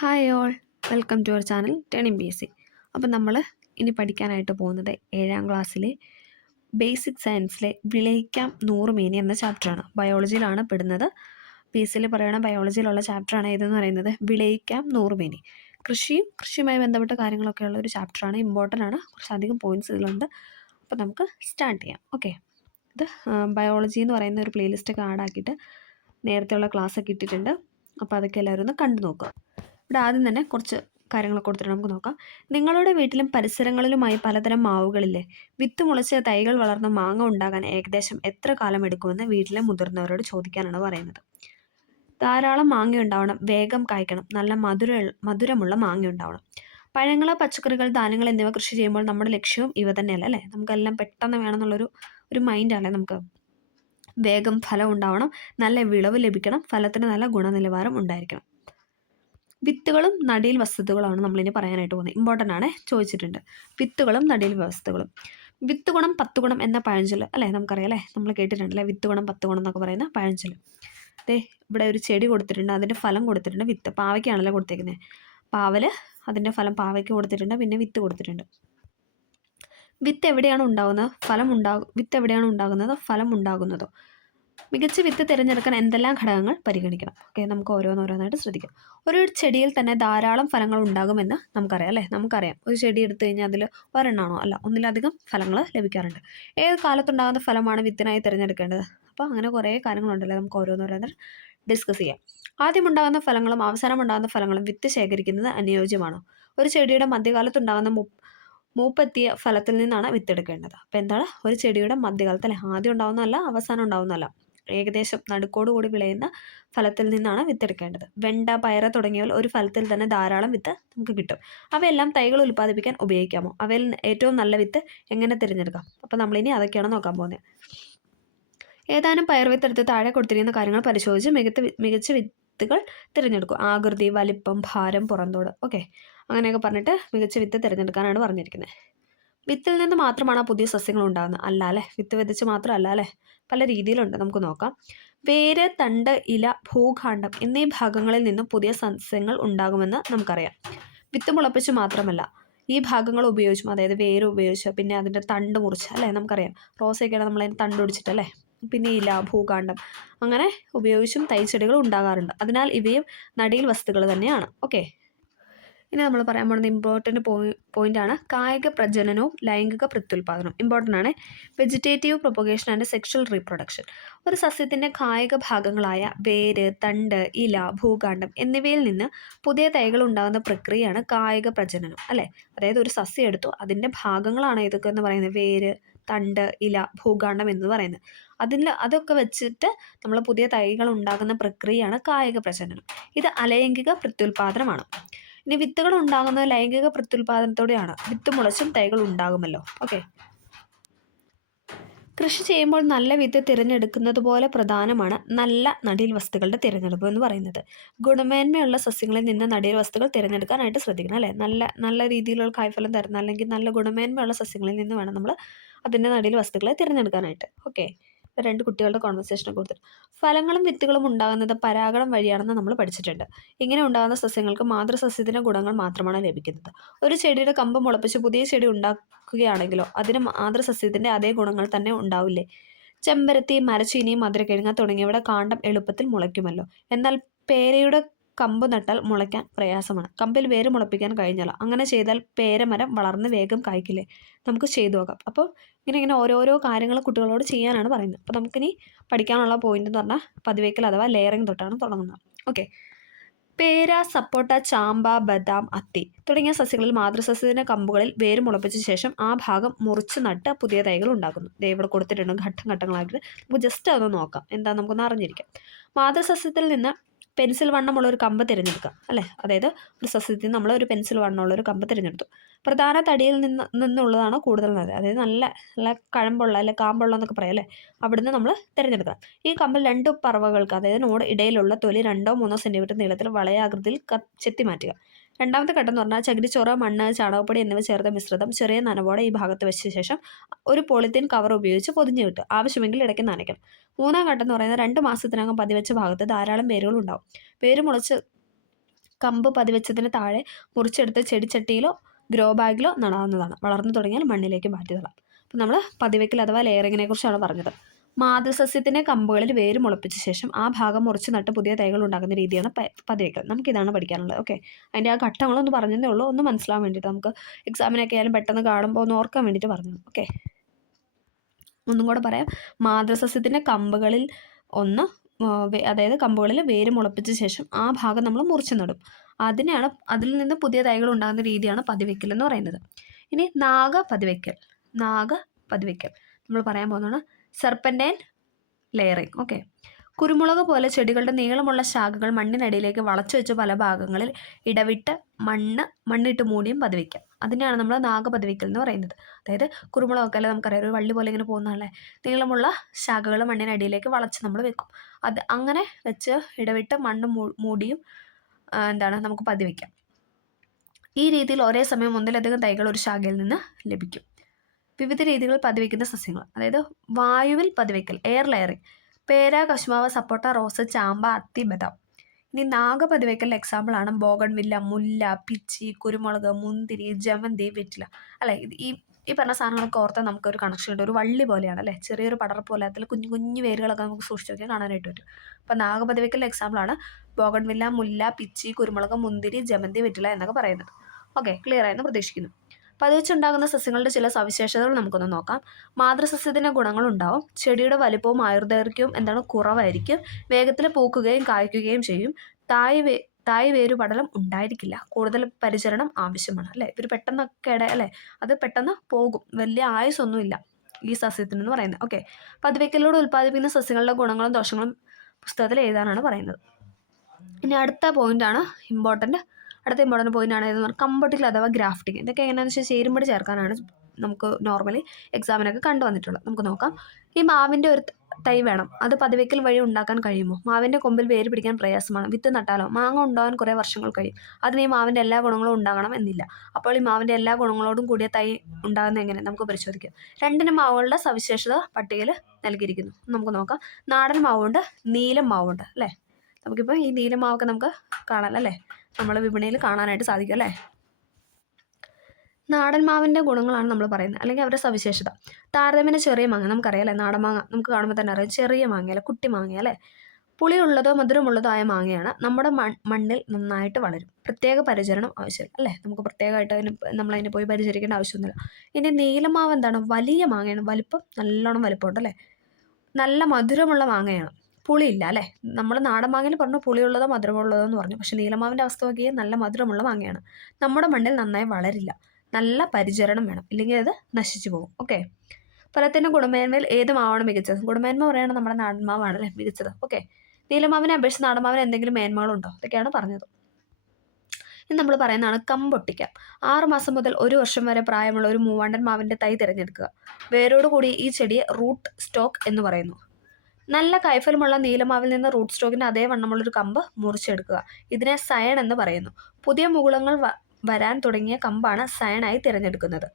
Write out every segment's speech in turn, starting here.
Hi all, welcome to our channel turning BSc. അപ്പം നമ്മൾ ഇനി പഠിക്കാനായിട്ട് പോകുന്നത് 7ാം ക്ലാസ്സിലെ ബേസിക് സയൻസിലെ വിളയിക്കാം 100 മേനി എന്ന ചാപ്റ്ററാണ്. ബയോളജിയിലാണ് പെടുന്നത്. BScയിൽ പറയുന്ന ബയോളജിയിലുള്ള ചാപ്റ്ററാണ് ഏതെന്ന് പറയുന്നത് വിളയിക്കാം 100 മേനി. കൃഷിയുമായി ബന്ധപ്പെട്ട കാര്യങ്ങളൊക്കെയുള്ള ഒരു ചാപ്റ്ററാണ്. ഇമ്പോർട്ടൻ്റ് ആണ്, കുറച്ചധികം പോയിൻറ്റ്സ് ഇതിലുണ്ട്. അപ്പോൾ നമുക്ക് സ്റ്റാർട്ട് ചെയ്യാം. ഓക്കെ, ഇത് ബയോളജി എന്ന് പറയുന്ന ഒരു പ്ലേലിസ്റ്റൊക്കെ ആഡാക്കിയിട്ട് നേരത്തെയുള്ള ക്ലാസ്സൊക്കെ ഇട്ടിട്ടുണ്ട്. അപ്പോൾ അതൊക്കെ എല്ലാവരും ഒന്ന് കണ്ടു നോക്കുക. ഇവിടെ ആദ്യം തന്നെ കുറച്ച് കാര്യങ്ങളൊക്കെ കൊടുത്തിട്ട് നമുക്ക് നോക്കാം. നിങ്ങളുടെ വീട്ടിലും പരിസരങ്ങളിലുമായി പലതരം മാവുകളില്ലേ? വിത്ത് മുളച്ച തൈകൾ വളർന്ന് മാങ്ങ ഉണ്ടാകാൻ ഏകദേശം എത്ര കാലം എടുക്കുമെന്ന് വീട്ടിലെ മുതിർന്നവരോട് ചോദിക്കാനാണ് പറയുന്നത്. ധാരാളം മാങ്ങ ഉണ്ടാവണം, വേഗം കായ്ക്കണം, നല്ല മധുരമുള്ള മാങ്ങ ഉണ്ടാവണം. പഴങ്ങൾ, പച്ചക്കറികൾ, ധാന്യങ്ങൾ എന്നിവ കൃഷി ചെയ്യുമ്പോൾ നമ്മുടെ ലക്ഷ്യവും ഇവ തന്നെയല്ല അല്ലേ? നമുക്കെല്ലാം പെട്ടെന്ന് വേണമെന്നുള്ളൊരു മൈൻഡല്ലേ നമുക്ക്. വേഗം ഫലം ഉണ്ടാവണം, നല്ല വിളവ് ലഭിക്കണം, ഫലത്തിന് നല്ല ഗുണനിലവാരം ഉണ്ടായിരിക്കണം. വിത്തുകളും നടീൽ വസ്തുക്കളുമാണ് നമ്മളിനി പറയാനായിട്ട് പോകുന്നത്. ഇമ്പോർട്ടൻ്റ് ആണ്, ചോദിച്ചിട്ടുണ്ട്. വിത്തുകളും നടീൽ വസ്തുക്കളും. വിത്ത് ഗുണം 10 ഗുണം എന്ന പഴഞ്ചൊല്ല് അല്ലേ, നമുക്കറിയാം അല്ലേ, നമ്മൾ കേട്ടിട്ടുണ്ടല്ലേ, വിത്ത് ഗുണം 10 ഗുണം എന്നൊക്കെ പറയുന്ന പഴഞ്ചൊല്ല്. ഇവിടെ ഒരു ചെടി കൊടുത്തിട്ടുണ്ട്, അതിൻ്റെ ഫലം കൊടുത്തിട്ടുണ്ട്. വിത്ത് പാവയ്ക്കാണല്ലോ കൊടുത്തേക്കുന്നത്. പാവല്, അതിൻ്റെ ഫലം പാവയ്ക്ക് കൊടുത്തിട്ടുണ്ട്. പിന്നെ വിത്ത് കൊടുത്തിട്ടുണ്ട്. വിത്ത് എവിടെയാണ് ഉണ്ടാകുന്നത്? വിത്ത് എവിടെയാണ് ഉണ്ടാകുന്നത്? ഫലം ഉണ്ടാകുന്നതോ? മികച്ച വിത്ത് തിരഞ്ഞെടുക്കാൻ എന്തെല്ലാം ഘടകങ്ങൾ പരിഗണിക്കണം? ഓക്കെ, നമുക്ക് ഓരോന്നായിട്ട് ശ്രദ്ധിക്കാം. ഒരു ചെടിയിൽ തന്നെ ധാരാളം ഫലങ്ങൾ ഉണ്ടാകുമെന്ന് നമുക്കറിയാം അല്ലേ. നമുക്കറിയാം, ഒരു ചെടി എടുത്തു കഴിഞ്ഞാൽ അതിൽ ഒരെണ്ണമാണോ അല്ല, ഒന്നിലധികം ഫലങ്ങൾ ലഭിക്കാറുണ്ട്. ഏത് കാലത്തുണ്ടാകുന്ന ഫലമാണ് വിത്തിനായി തിരഞ്ഞെടുക്കേണ്ടത്? അപ്പോൾ അങ്ങനെ കുറേ കാര്യങ്ങളുണ്ടല്ലോ, നമുക്ക് ഓരോന്നായിട്ട് ഡിസ്കസ് ചെയ്യാം. ആദ്യം ഉണ്ടാകുന്ന ഫലങ്ങളും അവസാനം ഉണ്ടാകുന്ന ഫലങ്ങളും വിത്ത് ശേഖരിക്കുന്നത് അനുയോജ്യമാണോ? ഒരു ചെടിയുടെ മധ്യകാലത്തുണ്ടാകുന്ന മൂപ്പെത്തിയ ഫലത്തിൽ നിന്നാണ് വിത്തെടുക്കേണ്ടത്. അപ്പോൾ എന്താണ്, ഒരു ചെടിയുടെ മധ്യകാലത്ത് അല്ലെ, ആദ്യം ഉണ്ടാകുന്നതല്ല അവസാനം ഉണ്ടാകുന്നതല്ല, ഏകദേശം നടുക്കോടുകൂടി വിളയുന്ന ഫലത്തിൽ നിന്നാണ് വിത്തെടുക്കേണ്ടത്. വെണ്ട, പയറ് തുടങ്ങിയവ ഒരു ഫലത്തിൽ തന്നെ ധാരാളം വിത്ത് നമുക്ക് കിട്ടും. അവയെല്ലാം തൈകൾ ഉൽപ്പാദിപ്പിക്കാൻ ഉപയോഗിക്കാമോ? അവയിൽ ഏറ്റവും നല്ല വിത്ത് എങ്ങനെ തിരഞ്ഞെടുക്കാം? അപ്പോൾ നമ്മളിനി അതൊക്കെയാണ് നോക്കാൻ പോകുന്നത്. ഏതാനും പയർ വിത്തെടുത്ത് താഴെ കൊടുത്തിരിക്കുന്ന കാര്യങ്ങൾ പരിശോധിച്ച് മികച്ച വിത്തുകൾ തിരഞ്ഞെടുക്കും. ആകൃതി, വലിപ്പം, ഭാരം, പുറന്തോട്, ഓക്കെ, അങ്ങനെയൊക്കെ പറഞ്ഞിട്ട് മികച്ച വിത്ത് തിരഞ്ഞെടുക്കാനാണ് പറഞ്ഞിരിക്കുന്നത്. വിത്തിൽ നിന്ന് മാത്രമാണ് പുതിയ സസ്യങ്ങൾ ഉണ്ടാകുന്നത്? അല്ല അല്ലേ, വിത്ത് വിതച്ച് മാത്രമല്ല അല്ലേ, പല രീതിയിലുണ്ട്, നമുക്ക് നോക്കാം. വേര്, തണ്ട്, ഇല, ഭൂഖണ്ഡം എന്നീ ഭാഗങ്ങളിൽ നിന്നും പുതിയ സസ്യങ്ങൾ ഉണ്ടാകുമെന്ന് നമുക്കറിയാം. വിത്ത് മുളപ്പിച്ച് മാത്രമല്ല, ഈ ഭാഗങ്ങൾ ഉപയോഗിച്ചും, അതായത് വേര് ഉപയോഗിച്ച്, പിന്നെ അതിൻ്റെ തണ്ട് മുറിച്ച് അല്ലേ, നമുക്കറിയാം റോസയൊക്കെയാണ് നമ്മളതിന് തണ്ട് ഒടിച്ചിട്ടല്ലേ, പിന്നെ ഇല, ഭൂഖണ്ഡം അങ്ങനെ ഉപയോഗിച്ചും തൈച്ചെടികൾ ഉണ്ടാകാറുണ്ട്. അതിനാൽ ഇവയും നടീൽ വസ്തുക്കൾ തന്നെയാണ്. ഓക്കെ, ഇനി നമ്മൾ പറയാൻ പോകുന്നത് ഇമ്പോർട്ടൻ്റ് പോയിൻ്റാണ് കായിക പ്രജനനവും ലൈംഗിക പ്രത്യുൽപാദനവും. ഇമ്പോർട്ടൻ്റ് ആണ്. Vegetative propagation and sexual reproduction. ഒരു സസ്യത്തിൻ്റെ കായിക ഭാഗങ്ങളായ വേര്, തണ്ട്, ഇല, ഭൂഖണ്ഡം എന്നിവയിൽ നിന്ന് പുതിയ തൈകൾ ഉണ്ടാകുന്ന പ്രക്രിയയാണ് കായിക പ്രജനനം അല്ലേ. അതായത് ഒരു സസ്യം എടുത്തു, അതിൻ്റെ ഭാഗങ്ങളാണ് ഇതൊക്കെ എന്ന് പറയുന്നത്, വേര്, തണ്ട്, ഇല, ഭൂഖണ്ഡം എന്ന് പറയുന്നത്. അതൊക്കെ വെച്ചിട്ട് നമ്മൾ പുതിയ തൈകൾ ഉണ്ടാകുന്ന പ്രക്രിയയാണ് കായിക പ്രജനനം. ഇത് അലൈംഗിക പ്രത്യുൽപാദനമാണ്. ഇനി വിത്തുകൾ ഉണ്ടാകുന്നത് ലൈംഗിക പ്രത്യുൽപാദനത്തോടെയാണ്. വിത്ത് മുളച്ചും തൈകൾ ഉണ്ടാകുമല്ലോ. ഓക്കെ, കൃഷി ചെയ്യുമ്പോൾ നല്ല വിത്ത് തിരഞ്ഞെടുക്കുന്നത് പോലെ പ്രധാനമാണ് നല്ല നടീൽ വസ്തുക്കളുടെ തിരഞ്ഞെടുപ്പ് എന്ന് പറയുന്നത്. ഗുണമേന്മയുള്ള സസ്യങ്ങളിൽ നിന്ന് നടീൽ വസ്തുക്കൾ തിരഞ്ഞെടുക്കാനായിട്ട് ശ്രദ്ധിക്കണം അല്ലേ. നല്ല രീതിയിലുള്ള കായ്ഫലം തരുന്ന അല്ലെങ്കിൽ നല്ല ഗുണമേന്മയുള്ള സസ്യങ്ങളിൽ നിന്ന് വേണം നമ്മൾ അതിൻ്റെ നടീൽ വസ്തുക്കളെ തിരഞ്ഞെടുക്കാനായിട്ട്. ഓക്കെ, 2 കുട്ടികളുടെ കോൺവെർസേഷനെ കൊടുത്തിട്ട് ഫലങ്ങളും വിത്തുകളും ഉണ്ടാകുന്നത് പരാഗണം വഴിയാണെന്ന് നമ്മൾ പഠിച്ചിട്ടുണ്ട്. ഇങ്ങനെ ഉണ്ടാകുന്ന സസ്യങ്ങൾക്ക് മാതൃസസ്യത്തിൻ്റെ ഗുണങ്ങൾ മാത്രമാണ് ലഭിക്കുന്നത്. ഒരു ചെടിയുടെ കമ്പ് മുളപ്പിച്ച് പുതിയ ചെടി ഉണ്ടാക്കുകയാണെങ്കിലോ അതിന് മാതൃസസ്യത്തിൻ്റെ അതേ ഗുണങ്ങൾ തന്നെ ഉണ്ടാവില്ലേ? ചെമ്പരത്തി, മരച്ചീനി, മധുരക്കിഴങ്ങ് തുടങ്ങിയവയുടെ കാണ്ഡം എളുപ്പത്തിൽ മുളയ്ക്കുമല്ലോ. എന്നാൽ പേരയുടെ കമ്പ് നട്ടാൽ മുളയ്ക്കാൻ പ്രയാസമാണ്. കമ്പിൽ വേര് മുളപ്പിക്കാൻ കഴിഞ്ഞാലോ? അങ്ങനെ ചെയ്താൽ പേരമരം വളർന്ന് വേഗം കായ്ക്കില്ലേ? നമുക്ക് ചെയ്തു നോക്കാം. അപ്പോൾ ഇങ്ങനെ ഓരോരോ കാര്യങ്ങൾ കുട്ടികളോട് ചെയ്യാനാണ് പറയുന്നത്. അപ്പോൾ നമുക്കിനി പഠിക്കാനുള്ള പോയിന്റ് എന്ന് പറഞ്ഞാൽ പതിവേക്കൽ അഥവാ ലെയറിങ് തൊട്ടാണ് തുടങ്ങുന്നത്. ഓക്കെ, പേര, സപ്പോട്ട, ചാമ്പ, ബദാം, അത്തി തുടങ്ങിയ സസ്യങ്ങളിൽ മാതൃസസ്യത്തിൻ്റെ കമ്പുകളിൽ വേര് മുളപ്പിച്ച ശേഷം ആ ഭാഗം മുറിച്ച് നട്ട് പുതിയ തൈകൾ ഉണ്ടാകുന്നു. ഇവിടെ കൊടുത്തിട്ടുണ്ട് ഘട്ടങ്ങളായിട്ട്. നമുക്ക് ജസ്റ്റ് അതൊന്ന് നോക്കാം, എന്താ നമുക്കൊന്ന് അറിഞ്ഞിരിക്കാം. മാതൃസസ്യത്തിൽ നിന്ന് പെൻസിൽ വണ്ണമുള്ള ഒരു കമ്പ് തിരഞ്ഞെടുക്കുക അല്ലേ. അതായത് ഒരു സസ്യത്തിൽ നിന്ന് നമ്മൾ ഒരു പെൻസിൽ വണ്ണമുള്ള ഒരു കമ്പ് തിരഞ്ഞെടുത്തു. പ്രധാന തടിയിൽ നിന്നുള്ളതാണ് കൂടുതൽ നല്ലത്. അതായത് നല്ല കഴമ്പുള്ള അല്ലെ കാമ്പുള്ള എന്നൊക്കെ പറയാം അല്ലേ, അവിടുന്ന് നമ്മൾ തിരഞ്ഞെടുക്കുക. ഈ കമ്പിൽ 2 പറവകൾക്ക്, അതായത് നോട് ഇടയിലുള്ള തൊലി 2-3 സെൻറ്റിമീറ്റർ നീളത്തിൽ വളയാകൃതിയിൽ ചെത്തി മാറ്റുക. രണ്ടാമത്തെ ഘട്ടം എന്ന് പറഞ്ഞാൽ ചകിരിച്ചോറ്, മണ്ണ്, ചാണകപ്പൊടി എന്നിവ ചേർത്ത മിശ്രിതം ചെറിയ നനവോടെ ഈ ഭാഗത്ത് വെച്ച ശേഷം ഒരു പോളിത്തീൻ കവർ ഉപയോഗിച്ച് പൊതിഞ്ഞു കിട്ടുക. ആവശ്യമെങ്കിൽ ഇടയ്ക്ക് നനയ്ക്കണം. മൂന്നാം ഘട്ടം എന്ന് പറയുന്നത് 2 മാസത്തിനകം പതിവെച്ച ഭാഗത്ത് ധാരാളം വേരുകൾ ഉണ്ടാവും. വേര് മുളച്ച് കമ്പ് പതിവെച്ചതിന് താഴെ മുറിച്ചെടുത്ത് ചെടിച്ചട്ടിയിലോ ഗ്രോ ബാഗിലോ നടാവുന്നതാണ്. വളർന്നു തുടങ്ങിയാൽ മണ്ണിലേക്ക് മാറ്റി നടാം. അപ്പം നമ്മൾ പതിവയ്ക്കൽ അഥവാ ലെയറിങ്ങിനെ കുറിച്ചാണ് പറഞ്ഞത്. മാതൃസസ്യത്തിൻ്റെ കമ്പുകളിൽ വേര് മുളപ്പിച്ച ശേഷം ആ ഭാഗം മുറിച്ച് നട്ട് പുതിയ തൈകൾ ഉണ്ടാക്കുന്ന രീതിയാണ് പതിവയ്ക്കൽ. നമുക്കിതാണ് പഠിക്കാനുള്ളത്. ഓക്കെ, അതിൻ്റെ ആ ഘട്ടങ്ങളൊന്ന് പറഞ്ഞതേ ഉള്ളൂ, ഒന്ന് മനസ്സിലാവാൻ വേണ്ടിയിട്ട്, നമുക്ക് എക്സാമിനൊക്കെ ആയാലും പെട്ടെന്ന് കാണുമ്പോൾ ഒന്ന് ഓർക്കാൻ വേണ്ടിയിട്ട് പറഞ്ഞു. ഓക്കെ, ഒന്നും കൂടെ പറയാം. മാതൃസസ്യത്തിൻ്റെ കമ്പുകളിൽ അതായത് കമ്പുകളിൽ വേര് മുളപ്പിച്ച ശേഷം ആ ഭാഗം നമ്മൾ മുറിച്ച് നടും. അതിൽ നിന്ന് പുതിയ തൈകൾ ഉണ്ടാകുന്ന രീതിയാണ് പതിവയ്ക്കൽ എന്ന് പറയുന്നത്. ഇനി നാഗപതിവയ്ക്കൽ നമ്മൾ പറയാൻ പോകുന്നതാണ് സെർപ്പൻറ്റൈൻ ലെയറിങ്. ഓക്കെ, കുരുമുളക് പോലെ ചെടികളുടെ നീളമുള്ള ശാഖകൾ മണ്ണിനടിയിലേക്ക് വളച്ചു വെച്ച് പല ഭാഗങ്ങളിൽ ഇടവിട്ട് മണ്ണിട്ട് മൂടിയും പതിവയ്ക്കാം. അതിനെയാണ് നമ്മൾ നാഗപതിവയ്ക്കൽ എന്ന് പറയുന്നത്. അതായത് കുരുമുളകൊക്കെ അല്ലേ നമുക്കറിയാം, ഒരു വള്ളി പോലെ ഇങ്ങനെ പോകുന്നതല്ലേ, നീളമുള്ള ശാഖകൾ മണ്ണിനടിയിലേക്ക് വളച്ച് നമ്മൾ വെക്കും. അത് അങ്ങനെ വെച്ച് ഇടവിട്ട് മണ്ണ് മൂടിയും നമുക്ക് പതിവയ്ക്കാം. ഈ രീതിയിൽ ഒരേ സമയം ഒന്നിലധികം തൈകൾ ഒരു ശാഖയിൽ നിന്ന് ലഭിക്കും. വിവിധ രീതികളിൽ പതിവയ്ക്കുന്ന സസ്യങ്ങൾ, അതായത് വായുവിൽ പതിവയ്ക്കൽ, എയർ ലെയറിങ്, പേര, കശുമാവ്, സപ്പോട്ട, റോസ്, ചാമ്പ, അത്തി, ബദാം. ഇനി നാഗപതിവയ്ക്കലിൻ്റെ എക്സാമ്പിളാണ് ബോഗൺവില്ല, മുല്ല, പിച്ചി, കുരുമുളക്, മുന്തിരി, ജമന്തി, വെറ്റില. അല്ലേ, ഈ പറഞ്ഞ സാധനങ്ങളൊക്കെ ഓർത്താൽ നമുക്കൊരു കണക്ഷൻ ഉണ്ട്. ഒരു വള്ളി പോലെയാണ് അല്ലേ, ചെറിയൊരു പടർപ്പ് പോലെ, അതിൽ കുഞ്ഞു കുഞ്ഞു വേരുകളൊക്കെ നമുക്ക് സൂക്ഷിച്ച് നോക്കിയാൽ കാണാനായിട്ട് പറ്റും. അപ്പോൾ നാഗപതിവയ്ക്കലിൻ്റെ എക്സാമ്പിളാണ് ബോഗൺവില്ല, മുല്ല, പിച്ചി, കുരുമുളക്, മുന്തിരി, ജമന്തി, വെറ്റില എന്നൊക്കെ പറയുന്നത്. ഓക്കെ, ക്ലിയർ ആയെന്ന് പ്രതീക്ഷിക്കുന്നു. പതിവച്ചുണ്ടാകുന്ന സസ്യങ്ങളുടെ ചില സവിശേഷതകൾ നമുക്കൊന്ന് നോക്കാം. മാതൃസസ്യത്തിൻ്റെ ഗുണങ്ങളുണ്ടാവും. ചെടിയുടെ വലിപ്പവും ആയുർദൈർഘ്യവും കുറവായിരിക്കും. വേഗത്തിൽ പൂക്കുകയും കായ്ക്കുകയും ചെയ്യും. തായ് വേരുപടലം ഉണ്ടായിരിക്കില്ല. കൂടുതൽ പരിചരണം ആവശ്യമാണ്. അല്ലേ, ഇവർ പെട്ടെന്നൊക്കെ അല്ലേ, അത് പെട്ടെന്ന് പോകും. വലിയ ആയുസ്സൊന്നുമില്ല ഈ സസ്യത്തിനെന്ന് പറയുന്നത്. ഓക്കെ, പതിവയ്ക്കലിലൂടെ ഉൽപ്പാദിപ്പിക്കുന്ന സസ്യങ്ങളുടെ ഗുണങ്ങളും ദോഷങ്ങളും പുസ്തകത്തിൽ എഴുതാനാണ് പറയുന്നത്. ഇനി അടുത്ത പോയിൻ്റാണ് അടുത്ത ഇമ്പോർട്ടൻറ്റ് പോയിൻ്റാണ് ഏതെന്ന് പറഞ്ഞാൽ കമ്പട്ടിൽ അഥവാ ഗ്രാഫ്റ്റിംഗ്. ഇതൊക്കെ എങ്ങനെയാണെന്ന് വെച്ചാൽ ചേരുമ്പടി ചേർക്കാനാണ് നമുക്ക് നോർമലി എക്സാമിനൊക്കെ കണ്ടുവന്നിട്ടുള്ളത്. നമുക്ക് നോക്കാം. ഈ മാവിൻ്റെ ഒരു തൈ വേണം, അത് പതിവയ്ക്കൽ വഴി ഉണ്ടാക്കാൻ കഴിയുമോ? മാവിൻ്റെ കൊമ്പിൽ വേര് പിടിക്കാൻ പ്രയാസമാണ്. വിത്ത് നട്ടാലോ? മാങ്ങ ഉണ്ടാകാൻ കുറേ വർഷങ്ങൾ കഴിയും. അതിന് ഈ മാവിൻ്റെ എല്ലാ ഗുണങ്ങളും ഉണ്ടാകണം എന്നില്ല. അപ്പോൾ ഈ മാവിൻ്റെ എല്ലാ ഗുണങ്ങളോടും കൂടിയ തൈ ഉണ്ടാകുന്നത് എങ്ങനെ നമുക്ക് പരിശോധിക്കാം. രണ്ടിനും മാവുകളുടെ സവിശേഷത പട്ടികയിൽ നൽകിയിരിക്കുന്നു. നമുക്ക് നോക്കാം. നാടൻ മാവുണ്ട്, നീലം മാവുണ്ട്. അല്ലേ, നമുക്കിപ്പോൾ ഈ നീലം മാവൊക്കെ നമുക്ക് കാണാം അല്ലേ, നമ്മൾ വിപണിയിൽ കാണാനായിട്ട് സാധിക്കും അല്ലേ. നാടൻ മാവിൻ്റെ ഗുണങ്ങളാണ് നമ്മൾ പറയുന്നത്, അല്ലെങ്കിൽ അവരുടെ സവിശേഷത. താരതമ്യേന ചെറിയ മാങ്ങ, നമുക്കറിയാം അല്ലേ, നാടൻ മാങ്ങ നമുക്ക് കാണുമ്പോൾ തന്നെ അറിയാം, ചെറിയ മാങ്ങയല്ല, കുട്ടി മാങ്ങ അല്ലേ. പുളിയുള്ളതോ മധുരമുള്ളതോ ആയ മാങ്ങയാണ്. നമ്മുടെ മണ്ണിൽ നന്നായിട്ട് വളരും. പ്രത്യേക പരിചരണം ആവശ്യമില്ല അല്ലേ, നമുക്ക് പ്രത്യേകമായിട്ട് നമ്മളതിനെ പോയി പരിചരിക്കേണ്ട ആവശ്യമൊന്നുമില്ല. ഇനി നീലമാവ് എന്താണ്, വലിയ മാങ്ങയാണ്, നല്ലോണം വലിപ്പമുണ്ട് അല്ലേ. നല്ല മധുരമുള്ള മാങ്ങയാണ്, പുളിയില്ല അല്ലേ. നമ്മൾ നാടൻ മാങ്ങയിൽ പറഞ്ഞു പുളിയുള്ളതോ മധുരമുള്ളതോ എന്ന് പറഞ്ഞു, പക്ഷേ നീലമാവിൻ്റെ അവസ്ഥ നോക്കിയാൽ നല്ല മധുരമുള്ള മാങ്ങയാണ്. നമ്മുടെ മണ്ണിൽ നന്നായി വളരില്ല, നല്ല പരിചരണം വേണം, ഇല്ലെങ്കിൽ അത് നശിച്ചു പോകും. ഓക്കെ, ഫലത്തിൻ്റെ ഗുണമേന്മയിൽ ഏത് മാവാണ് മികച്ചത്? ഗുണമേന്മ പറയുകയാണ് നമ്മുടെ നാടൻ മാവാണ് അല്ലേ മികച്ചത്. ഓക്കെ, നീലമാവിനെ അപേക്ഷിച്ച് നാടൻ മാവിന് എന്തെങ്കിലും മേന്മകളുണ്ടോ? ഇതൊക്കെയാണ് പറഞ്ഞത്. ഇനി നമ്മൾ പറയുന്നതാണ് കമ്പൊട്ടിക്കാം. 6 മാസം മുതൽ 1 വർഷം വരെ പ്രായമുള്ള ഒരു മൂവാണ്ടൻ മാവിൻ്റെ തൈ തിരഞ്ഞെടുക്കുക. വേരോടുകൂടി ഈ ചെടിയെ റൂട്ട് സ്റ്റോക്ക് എന്ന് പറയുന്നു. നല്ല കൈഫലമുള്ള നീലമാവിൽ നിന്ന് റൂട്ട് സ്റ്റോക്കിൻ്റെ അതേ വണ്ണമുള്ളൊരു കമ്പ് മുറിച്ചെടുക്കുക. ഇതിനെ സയൺ എന്ന് പറയുന്നു. പുതിയ മുകുളങ്ങൾ വരാൻ തുടങ്ങിയ കമ്പാണ് സയണായി തിരഞ്ഞെടുക്കുന്നത്.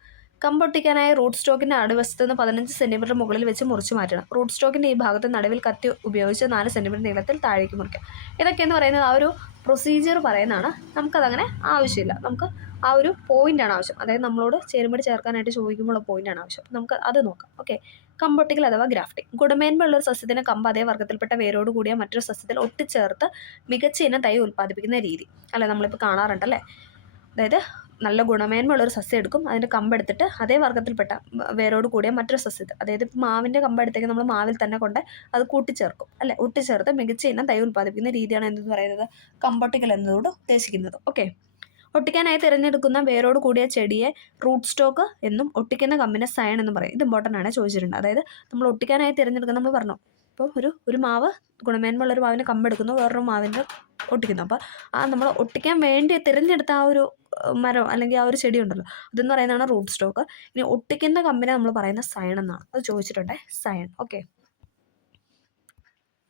കമ്പൊട്ടിക്കാനായി റൂട്ട് സ്റ്റോക്കിൻ്റെ അടിവശത്ത് നിന്ന് 15 സെൻറ്റിമീറ്റർ മുകളിൽ വെച്ച് മുറിച്ച് മാറ്റണം. റൂട്ട് സ്റ്റോക്കിൻ്റെ ഈ ഭാഗത്ത് നടുവിൽ കത്തി ഉപയോഗിച്ച് 4 സെൻറ്റിമീറ്റർ നീളത്തിൽ താഴേക്ക് മുറിക്കാം. ഇതൊക്കെയെന്ന് പറയുന്നത് ആ ഒരു പ്രൊസീജിയർ പറയുന്നതാണ്. നമുക്കതങ്ങനെ ആവശ്യമില്ല, നമുക്ക് ആ ഒരു പോയിൻ്റാണ് ആവശ്യം. അതായത് നമ്മളോട് ചേരുമ്പടി ചേർക്കാനായിട്ട് ചോദിക്കുമ്പോൾ പോയിൻ്റാണ് ആവശ്യം. നമുക്ക് അത് നോക്കാം. ഓക്കെ, കമ്പൊട്ടിക്കൽ അഥവാ ഗ്രാഫ്റ്റിംഗ്. ഗുണമേന്മയുള്ള ഒരു സസ്യത്തിന് കമ്പ് അതേ വർഗ്ഗത്തിൽപ്പെട്ട വേരോട് കൂടിയ മറ്റൊരു സസ്യത്തിൽ ഒട്ടിച്ചേർത്ത് മികച്ച ഇനം തൈ ഉൽപ്പാദിപ്പിക്കുന്ന രീതി അല്ലേ, നമ്മളിപ്പോൾ കാണാറുണ്ടല്ലേ. അതായത് നല്ല ഗുണമേന്മയുള്ളൊരു സസ്യം എടുക്കും, അതിൻ്റെ കമ്പെടുത്തിട്ട് അതേ വർഗ്ഗത്തിൽപ്പെട്ട വേരോട് കൂടിയ മറ്റൊരു സസ്യത്തിൽ, അതായത് ഇപ്പോൾ മാവിൻ്റെ കമ്പെടുത്തേക്ക് നമ്മൾ മാവിൽ തന്നെ കൊണ്ട് അത് കൂട്ടിച്ചേർക്കും അല്ലേ, ഒട്ടിച്ചേർത്ത് മികച്ച ഇനം തൈ ഉൽപ്പാദിപ്പിക്കുന്ന രീതിയാണ് എന്തെന്ന് പറയുന്നത് കമ്പൊട്ടിക്കൽ എന്നതോട് ഉദ്ദേശിക്കുന്നത്. ഓക്കെ, ഒട്ടിക്കാനായി തിരഞ്ഞെടുക്കുന്ന വേരോട് കൂടിയ ചെടിയെ റൂട്ട് സ്റ്റോക്ക് എന്നും ഒട്ടിക്കുന്ന കമ്പിനെ സയൺ എന്നും പറയും. ഇത് ഇമ്പോർട്ടൻ്റ് ആണ്, ചോദിച്ചിട്ടുണ്ട്. അതായത് നമ്മൾ ഒട്ടിക്കാനായി തിരഞ്ഞെടുക്കുന്ന നമ്മൾ പറഞ്ഞു, ഇപ്പോൾ ഒരു മാവ് ഗുണമേന്മയുള്ളൊരു മാവിന് കമ്പെടുക്കുന്നു, വേറൊരു മാവിൻ്റെ ഒട്ടിക്കുന്നു. അപ്പോൾ ആ നമ്മൾ ഒട്ടിക്കാൻ വേണ്ടി തിരഞ്ഞെടുത്ത ആ ഒരു മരം അല്ലെങ്കിൽ ആ ഒരു ചെടി ഉണ്ടല്ലോ, അതെന്ന് പറയുന്നതാണ് റൂട്ട് സ്റ്റോക്ക്. ഇനി ഒട്ടിക്കുന്ന കമ്പിനെ നമ്മൾ പറയുന്ന സയൺ എന്നാണ്. അത് ചോദിച്ചിട്ടുണ്ട്, സയൺ. ഓക്കെ,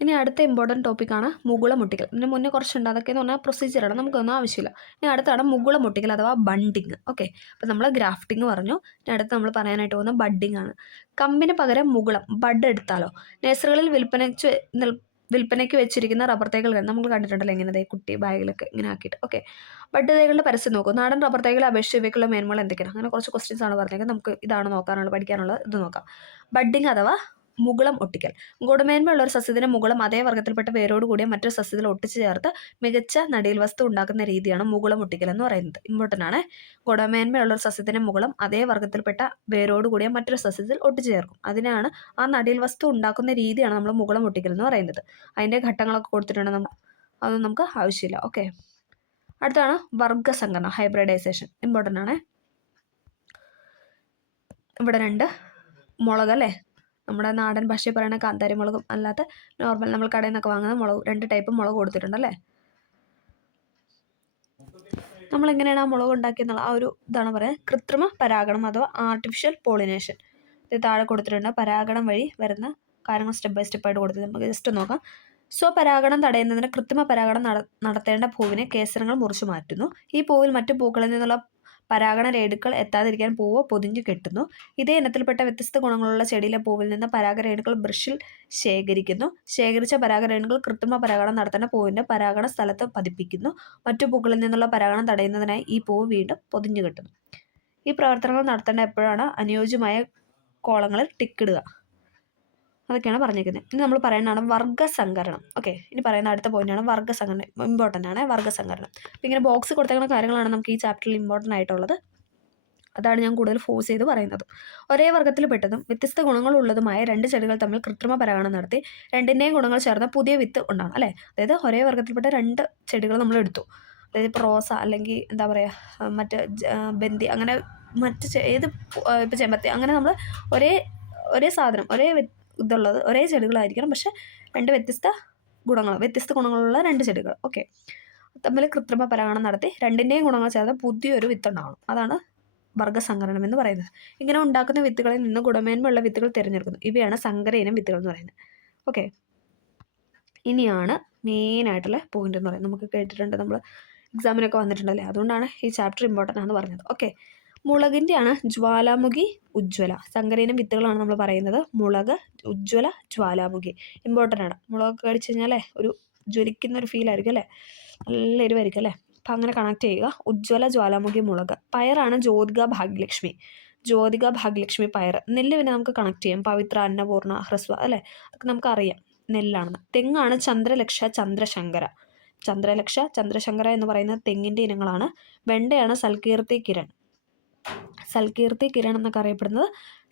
ഇനി അടുത്ത ഇമ്പോർട്ടൻറ്റ് ടോപ്പിക്കാണ് മുകുളം ഒട്ടിക്കൽ. ഇതിന് മുന്നേ കുറച്ചുണ്ട്, അതൊക്കെ എന്ന് പറഞ്ഞാൽ പ്രൊസീജിയറാണ്, നമുക്കൊന്നും ആവശ്യമില്ല. ഇനി അടുത്താണ് മുകുളം ഒട്ടിക്കൽ അഥവാ ബണ്ടിങ്. ഓക്കെ, അപ്പോൾ നമ്മൾ ഗ്രാഫ്റ്റിംഗ് പറഞ്ഞു. ഇനി അടുത്ത് നമ്മൾ പറയാനായിട്ട് പോകുന്ന ബഡിങ് ആണ്. കമ്പിന് പകരം മുകുളം ബഡ് എടുത്താലോ? നഴ്സറികളിൽ വിൽപ്പനയ്ക്ക് വെച്ചിരിക്കുന്ന റബ്ബർ തൈകൾ നമ്മൾ കണ്ടിട്ടുണ്ടല്ലോ ഇങ്ങനെ കുട്ടി ബാഗിലൊക്കെ ഇങ്ങനെ ആക്കിയിട്ട്. ഓക്കെ, ബഡ് തൈകളുടെ പരസ്യം നോക്കും. നാടൻ റബ്ബർ തൈകളെ അപേക്ഷിച്ച് ഇവയ്ക്കുള്ള മേന്മകൾ എന്തൊക്കെയാണ്? അങ്ങനെ കുറച്ച് ക്വസ്റ്റ്യൻസ് ആണ് പറഞ്ഞേക്കുന്നത്. നമുക്ക് ഇതാണ് നോക്കാനുള്ള പഠിക്കാനുള്ള ഇത് നോക്കാം. ബഡ്ഡിങ് അഥവാ മുകുളം ഒട്ടിക്കൽ. ഗുണമേന്മയുള്ള ഒരു സസ്യത്തിന് മുകുളം അതേ വർഗ്ഗത്തിൽപ്പെട്ട വേരോട് കൂടിയ മറ്റൊരു സസ്യത്തിൽ ഒട്ടിച്ചു ചേർത്ത് മികച്ച നടീൽ വസ്തു ഉണ്ടാക്കുന്ന രീതിയാണ് മുകുളം ഒട്ടിക്കൽ എന്ന് പറയുന്നത്. ഇമ്പോർട്ടൻ്റ് ആണ്. ഗുണമേന്മയുള്ള ഒരു സസ്യത്തിന് മുകുളം അതേ വർഗ്ഗത്തിൽപ്പെട്ട വേരോട് കൂടിയ മറ്റൊരു സസ്യത്തിൽ ഒട്ടിച്ചു ചേർക്കും. അതിനാണ് ആ നടീൽ വസ്തു ഉണ്ടാക്കുന്ന രീതിയാണ് നമ്മൾ മുകുളം ഒട്ടിക്കൽ എന്ന് പറയുന്നത്. അതിൻ്റെ ഘട്ടങ്ങളൊക്കെ കൊടുത്തിട്ടുണ്ട്, അതൊന്നും നമുക്ക് ആവശ്യമില്ല. ഓക്കെ, അടുത്താണ് വർഗ്ഗസങ്കരണം, ഹൈബ്രിഡൈസേഷൻ. ഇമ്പോർട്ടൻ്റ് ആണ്. ഇവിടെ 2 മുളക് അല്ലേ, നമ്മുടെ നാടൻ ഭാഷയിൽ പറയുന്ന കാന്താരി മുളകും അല്ലാത്ത നോർമൽ നമ്മൾ കടയിൽ നിന്നൊക്കെ വാങ്ങുന്ന മുളക്, 2 ടൈപ്പ് മുളക് കൊടുത്തിട്ടുണ്ടല്ലേ. നമ്മളെങ്ങനെയാണ് ആ മുളക് ഉണ്ടാക്കിയെന്നുള്ള ആ ഒരു ഇതാണ് പറയുന്നത്. കൃത്രിമ പരാഗണം അഥവാ ആർട്ടിഫിഷ്യൽ പോളിനേഷൻ. ഇത് താഴെ കൊടുത്തിട്ടുണ്ട്. പരാഗണം വഴി വരുന്ന കാര്യങ്ങൾ സ്റ്റെപ്പ് ബൈ സ്റ്റെപ്പായിട്ട് കൊടുത്തിട്ട് നമുക്ക് ജസ്റ്റ് നോക്കാം. സ്വപരാഗണം തടയുന്നതിന് കൃത്രിമ പരാഗണം നടത്തേണ്ട പൂവിനെ കേസരങ്ങൾ മുറിച്ചു മാറ്റുന്നു. ഈ പൂവിൽ മറ്റു പൂക്കളിൽ നിന്നുള്ള പരാഗണ രേണുക്കൾ എത്താതിരിക്കാൻ പൂവ് പൊതിഞ്ഞു കെട്ടുന്നു. ഇതേ ഇനത്തിൽപ്പെട്ട വ്യത്യസ്ത ഗുണങ്ങളുള്ള ചെടിയിലെ പൂവിൽ നിന്ന് പരാഗരേണുക്കൾ ബ്രഷിൽ ശേഖരിക്കുന്നു. ശേഖരിച്ച പരാഗരേണുക്കൾ കൃത്രിമ പരാഗണം നടത്തേണ്ട പൂവിൻ്റെ പരാഗണ സ്ഥലത്ത് പതിപ്പിക്കുന്നു. മറ്റു പൂക്കളിൽ നിന്നുള്ള പരാഗണം തടയുന്നതിനായി ഈ പൂവ് വീണ്ടും പൊതിഞ്ഞു കെട്ടുന്നു. ഈ പ്രവർത്തനങ്ങൾ നടത്തേണ്ട എപ്പോഴാണ് അനുയോജ്യമായ കോളങ്ങളിൽ ടിക്കിടുക. അതൊക്കെയാണ് പറഞ്ഞിരിക്കുന്നത്. ഇനി നമ്മൾ പറയുന്നതാണ് വർഗ്ഗസങ്കരണം. ഓക്കെ, ഇനി പറയുന്ന അടുത്ത പോയിന്റാണ് വർഗ്ഗസങ്കരണം. ഇമ്പോർട്ടൻ്റ് ആണ് വർഗ്ഗസങ്കരണം. അപ്പോൾ ഇങ്ങനെ ബോക്സ് കൊടുത്തേക്കുന്ന കാര്യങ്ങളാണ് നമുക്ക് ഈ ചാപ്റ്ററിൽ ഇമ്പോർട്ടൻ്റ് ആയിട്ടുള്ളത്. അതാണ് ഞാൻ കൂടുതൽ ഫോഴ്സ് ചെയ്ത് പറയുന്നത്. ഒരേ വർഗ്ഗത്തിൽപ്പെട്ടതും വ്യത്യസ്ത ഗുണങ്ങളുള്ളതുമായ 2 ചെടികൾ തമ്മിൽ കൃത്രിമ പരാഗണം നടത്തി 2ൻ്റെയും ഗുണങ്ങൾ ചേർന്ന പുതിയ വിത്ത് ഉണ്ടാകും അല്ലേ. അതായത് ഒരേ വർഗ്ഗത്തിൽപ്പെട്ട 2 ചെടികൾ നമ്മൾ എടുത്തു. അതായത് ഇപ്പോൾ റോസ അല്ലെങ്കിൽ എന്താ പറയുക മറ്റ് ബന്ദി അങ്ങനെ മറ്റ് ഏത് ഇപ്പോൾ ചെമ്പത്തി അങ്ങനെ നമ്മൾ ഒരേ സാധനം ഇതുള്ളത് ഒരേ ചെടികളായിരിക്കണം, പക്ഷേ 2 വ്യത്യസ്ത ഗുണങ്ങളുള്ള 2 ചെടികൾ ഓക്കെ തമ്മിൽ കൃത്രിമ പരാഗണം നടത്തി 2ൻ്റെയും ഗുണങ്ങൾ ചേർത്ത് പുതിയൊരു വിത്തുണ്ടാവണം. അതാണ് വർഗ്ഗസങ്കരണം എന്ന് പറയുന്നത്. ഇങ്ങനെ ഉണ്ടാക്കുന്ന വിത്തുകളിൽ നിന്ന് ഗുണമേന്മയുള്ള വിത്തുകൾ തിരഞ്ഞെടുക്കുന്നു. ഇവയാണ് സങ്കര ഇനം വിത്തുകൾ എന്ന് പറയുന്നത്. ഓക്കെ, ഇനിയാണ് മെയിനായിട്ടുള്ള പോയിന്റ് എന്ന് പറയുന്നത്. നമുക്ക് കേട്ടിട്ടുണ്ട്, നമ്മൾ എക്സാമിനൊക്കെ വന്നിട്ടുണ്ടല്ലേ, അതുകൊണ്ടാണ് ഈ ചാപ്റ്റർ ഇമ്പോർട്ടൻ്റ് ആണെന്ന് പറഞ്ഞത്. ഓക്കെ, മുളകിൻ്റെയാണ് ജ്വാലാമുഖി, ഉജ്ജ്വല. സങ്കരയിനം വിത്തുകളാണ് നമ്മൾ പറയുന്നത്. മുളക്, ഉജ്ജ്വല, ജ്വാലാമുഖി. ഇമ്പോർട്ടൻ്റ് ആണ്. മുളകൊക്കെ കഴിച്ച് കഴിഞ്ഞാൽ ഒരു ജ്വലിക്കുന്ന ഒരു ഫീൽ ആയിരിക്കും അല്ലേ, നല്ല എരിവായിരിക്കും അല്ലേ. അപ്പം അങ്ങനെ കണക്ട് ചെയ്യുക. ഉജ്ജ്വല, ജ്വാലാമുഖി, മുളക്. പയറാണ് ജ്യോതിക, ഭാഗ്യലക്ഷ്മി. ജ്യോതിക, ഭാഗ്യലക്ഷ്മി, പയർ. നെല്ല് പിന്നെ നമുക്ക് കണക്ട് ചെയ്യാം. പവിത്ര, അന്നപൂർണ്ണ, ഹ്രസ്വ അല്ലേ, അതൊക്കെ നമുക്കറിയാം നെല്ലാണെന്ന്. തെങ്ങാണ് ചന്ദ്രലക്ഷ, ചന്ദ്രശങ്കര. ചന്ദ്രലക്ഷ, ചന്ദ്രശങ്കര എന്ന് പറയുന്ന തെങ്ങിൻ്റെ ഇനങ്ങളാണ്. വെണ്ടയാണ് സൽകീർത്തി, കിരൺ. സൽകീർത്തി, കിരൺ എന്നൊക്കെ അറിയപ്പെടുന്നത്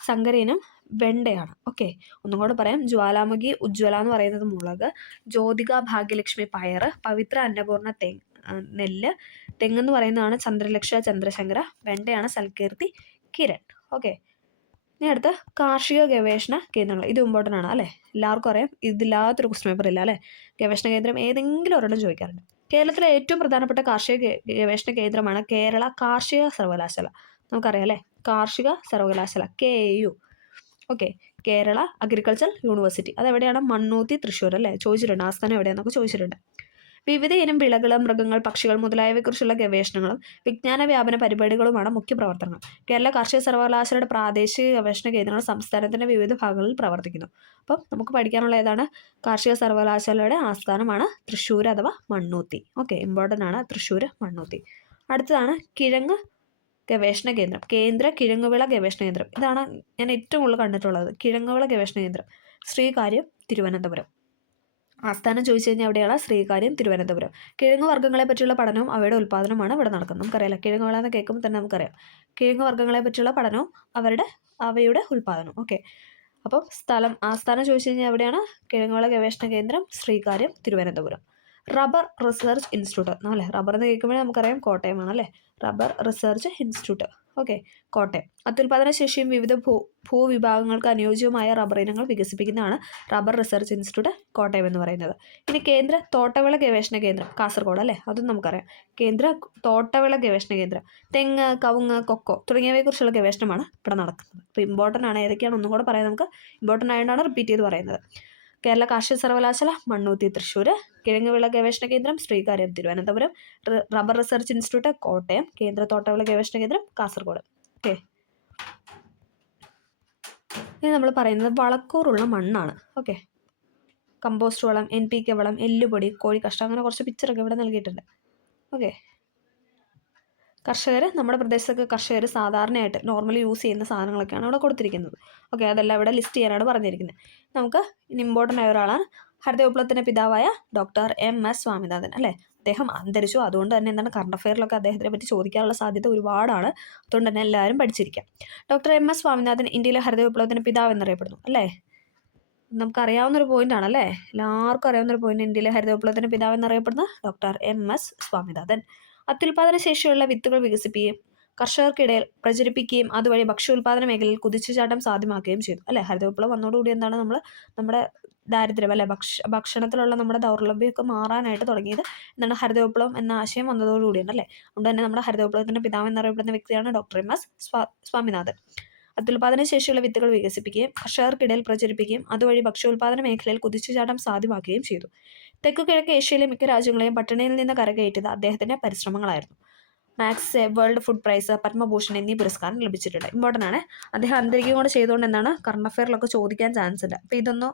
സങ്കര ഇനം വെണ്ടയാണ്. ഓക്കെ, ഒന്നും കൂടെ പറയാം. ജ്വാലാമുഖി, ഉജ്ജ്വല എന്ന് പറയുന്നത് മുളക്, ജ്യോതിക, ഭാഗ്യലക്ഷ്മി, പയർ, പവിത്ര, അന്നപൂർണ്ണ, നെല്ല്, തെങ്ങെന്ന് പറയുന്നതാണ് ചന്ദ്രലക്ഷ, ചന്ദ്രശങ്കര, വെണ്ടയാണ് സൽകീർത്തി, കിരൺ. ഓക്കെ, ഇനി അടുത്ത് കാർഷിക ഗവേഷണ കേന്ദ്രങ്ങൾ. ഇത് ഇമ്പോർട്ടൻ്റ് ആണ് അല്ലേ, എല്ലാവർക്കും അറിയാം. ഇതില്ലാത്തൊരു ക്വസ്റ്റ്യൻ പേപ്പർ ഇല്ല അല്ലേ. ഗവേഷണ കേന്ദ്രം ഏതെങ്കിലും ഒരെണ്ണം ചോദിക്കാറുണ്ട്. കേരളത്തിലെ ഏറ്റവും പ്രധാനപ്പെട്ട കാർഷിക ഗവേഷണ കേന്ദ്രമാണ് കേരള കാർഷിക സർവകലാശാല. നമുക്കറിയാം അല്ലേ, കാർഷിക സർവകലാശാല KAU. Okay, Kerala agriculture university. അതെവിടെയാണ്? മണ്ണൂത്തി, തൃശ്ശൂർ അല്ലേ. ചോദിച്ചിട്ടുണ്ട് ആസ്ഥാനം എവിടെയാണെന്നൊക്കെ ചോദിച്ചിട്ടുണ്ട്. വിവിധ ഇനം വിളകൾ, മൃഗങ്ങൾ, പക്ഷികൾ മുതലായവയെക്കുറിച്ചുള്ള ഗവേഷണങ്ങളും വിജ്ഞാന വ്യാപന പരിപാടികളുമാണ് മുഖ്യ പ്രവർത്തനങ്ങൾ. കേരള കാർഷിക സർവകലാശാലയുടെ പ്രാദേശിക ഗവേഷണ കേന്ദ്രങ്ങൾ സംസ്ഥാനത്തിൻ്റെ വിവിധ ഭാഗങ്ങളിൽ പ്രവർത്തിക്കുന്നു. അപ്പം നമുക്ക് പഠിക്കാനുള്ള ഏതാണ്? കാർഷിക സർവകലാശാലയുടെ ആസ്ഥാനമാണ് തൃശ്ശൂർ അഥവാ മണ്ണൂത്തി. ഓക്കെ, ഇമ്പോർട്ടൻ്റ് ആണ് തൃശ്ശൂർ, മണ്ണൂത്തി. അടുത്തതാണ് കിഴങ്ങ് ഗവേഷണ കേന്ദ്രം. കേന്ദ്ര കിഴങ്ങുവിള ഗവേഷണ കേന്ദ്രം. ഇതാണ് ഞാൻ ഏറ്റവും കൂടുതൽ കണ്ടിട്ടുള്ളത്. കിഴങ്ങുവിള ഗവേഷണ കേന്ദ്രം ശ്രീകാര്യം, തിരുവനന്തപുരം. ആസ്ഥാനം ചോദിച്ചു കഴിഞ്ഞാൽ എവിടെയാണ്? ശ്രീകാര്യം, തിരുവനന്തപുരം. കിഴങ്ങ് വർഗ്ഗങ്ങളെ പറ്റിയുള്ള പഠനവും അവയുടെ ഉൽപ്പാദനമാണ് ഇവിടെ നടക്കുന്നത്. നമുക്കറിയാം, കിഴങ്ങ് വിള എന്ന് കേൾക്കുമ്പോൾ തന്നെ നമുക്കറിയാം കിഴങ്ങ് വർഗ്ഗങ്ങളെ പറ്റിയുള്ള പഠനവും അവയുടെ ഉൽപ്പാദനവും. ഓക്കെ, അപ്പം ആസ്ഥാനം ചോദിച്ചു കഴിഞ്ഞാൽ എവിടെയാണ്? കിഴങ്ങുവിള ഗവേഷണ കേന്ദ്രം Sreekaryam, Thiruvananthapuram. Rubber research institute അല്ലേ. റബ്ബർ എന്ന് കേൾക്കുമ്പോഴേ നമുക്കറിയാം കോട്ടയമാണ് അല്ലേ. Rubber research institute okay, Kottayam. അത്യുൽപാദന ശേഷിയും വിവിധ ഭൂവിഭാഗങ്ങൾക്ക് അനുയോജ്യമായ റബ്ബർ ഇനങ്ങൾ വികസിപ്പിക്കുന്നതാണ് റബ്ബർ റിസർച്ച് ഇൻസ്റ്റിറ്റ്യൂട്ട്, കോട്ടയം എന്ന് പറയുന്നത്. ഇനി കേന്ദ്ര തോട്ടവിള ഗവേഷണ കേന്ദ്രം കാസർഗോഡ് അല്ലേ, അതും നമുക്കറിയാം. കേന്ദ്ര തോട്ടവിള ഗവേഷണ കേന്ദ്രം. തെങ്ങ്, കവുങ്ങ്, കൊക്കോ തുടങ്ങിയവയെക്കുറിച്ചുള്ള ഗവേഷണമാണ് ഇവിടെ നടക്കുന്നത്. അപ്പോൾ ഇമ്പോർട്ടൻ്റ് ആണ്. ഏതൊക്കെയാണ് ഒന്നും കൂടെ പറയാം നമുക്ക്. ഇമ്പോർട്ടൻ്റ് ആയതുകൊണ്ടാണ് റിപ്പീറ്റ് ചെയ്ത് പറയുന്നത്. കേരള കാർഷിക സർവകലാശാല മണ്ണൂത്തി, തൃശ്ശൂർ. കിഴങ്ങുവിള ഗവേഷണ കേന്ദ്രം Sreekaryam, Thiruvananthapuram. Rubber research institute, Kottayam. കേന്ദ്ര തോട്ടവിള ഗവേഷണ കേന്ദ്രം കാസർഗോഡ്. ഓക്കെ, ഇനി നമ്മൾ പറയുന്നത് വളക്കൂറുള്ള മണ്ണാണ്. ഓക്കെ, കമ്പോസ്റ്റ് വളം, NPK വളം, എല്ലുപൊടി, കോഴിക്കാഷ്ടം, അങ്ങനെ കുറച്ച് പിക്ചറൊക്കെ ഇവിടെ നൽകിയിട്ടുണ്ട്. ഓക്കെ, നമ്മുടെ പ്രദേശത്തൊക്കെ കർഷകർ സാധാരണയായിട്ട് നോർമലി യൂസ് ചെയ്യുന്ന സാധനങ്ങളൊക്കെയാണ് അവിടെ കൊടുത്തിരിക്കുന്നത്. ഓക്കെ, അതെല്ലാം ഇവിടെ ലിസ്റ്റ് ചെയ്യാനാണ് പറഞ്ഞിരിക്കുന്നത്. നമുക്ക് ഇമ്പോർട്ടൻ്റ് ആയ ഒരാളാണ് ഹരിതവിപ്ലവത്തിൻ്റെ പിതാവായ ഡോക്ടർ MS സ്വാമിനാഥൻ, അല്ലേ? അദ്ദേഹം അന്തരിച്ചു. അതുകൊണ്ട് തന്നെ എന്താണ്, കറണ്ട് അഫെയറിലൊക്കെ അദ്ദേഹത്തിനെ പറ്റി ചോദിക്കാനുള്ള സാധ്യത ഒരുപാടാണ്. അതുകൊണ്ട് തന്നെ എല്ലാവരും പഠിച്ചിരിക്കാം. ഡോക്ടർ MS സ്വാമിനാഥൻ ഇന്ത്യയിലെ ഹരിതവിപ്ലവത്തിൻ്റെ പിതാവ് എന്നറിയപ്പെടുന്നു, അല്ലേ? നമുക്കറിയാവുന്നൊരു പോയിൻ്റാണ്, അല്ലേ? എല്ലാവർക്കും അറിയാവുന്നൊരു പോയിന്റ്. ഇന്ത്യയിലെ ഹരിതവിപ്ലവത്തിൻ്റെ പിതാവ് എന്നറിയപ്പെടുന്ന ഡോക്ടർ MS സ്വാമിനാഥൻ. അത്യുൽപാദന ശേഷിയുള്ള വിത്തുകൾ വികസിപ്പിക്കുകയും കർഷകർക്കിടയിൽ പ്രചരിപ്പിക്കുകയും അതുവഴി ഭക്ഷ്യോൽപാദന മേഖലയിൽ കുതിച്ചുചാട്ടം സാധ്യമാക്കുകയും ചെയ്തു, അല്ലേ? ഹരിതവിപ്ലവം വന്നതോടുകൂടി എന്താണ്, നമ്മുടെ ദാരിദ്ര്യം, അല്ലെ, ഭക്ഷണത്തിലുള്ള നമ്മുടെ ദൗർലഭ്യമൊക്കെ മാറാനായിട്ട് തുടങ്ങിയത് എന്താണ്, ഹരിതവിപ്ലവം എന്ന ആശയം വന്നതോടുകൂടിയാണ്, അല്ലേ? അതുകൊണ്ട് തന്നെ നമ്മുടെ ഹരിതവിപ്ലവത്തിൻ്റെ പിതാവ് എന്നറിയപ്പെടുന്ന വ്യക്തിയാണ് ഡോക്ടർ MS സ്വാമിനാഥൻ. അത്യുൽപാദന ശേഷിയുള്ള വിത്തുകൾ വികസിപ്പിക്കുകയും കർഷകർക്കിടയിൽ പ്രചരിപ്പിക്കുകയും അതുവഴി ഭക്ഷ്യോൽപാദന മേഖലയിൽ കുതിച്ചുചാട്ടം സാധ്യമാക്കുകയും ചെയ്തു. തെക്കു കിഴക്ക് ഏഷ്യയിലെ മിക്ക രാജ്യങ്ങളെയും പട്ടിണിയിൽ നിന്ന് കരകയറ്റിയത് അദ്ദേഹത്തിൻ്റെ പരിശ്രമങ്ങളായിരുന്നു. Max world food prize, Padma Bhushan എന്നീ പുരസ്കാരം ലഭിച്ചിട്ടുണ്ട്. ഇമ്പോർട്ടൻ്റ് ആണ്. അദ്ദേഹം അന്തരിക്കുകയും കൂടെ ചെയ്തുകൊണ്ട് എന്താണ്, കറണ്ട് അഫെയറിലൊക്കെ ചോദിക്കാൻ ചാൻസ് ഉണ്ട്. അപ്പോൾ ഇതൊന്ന്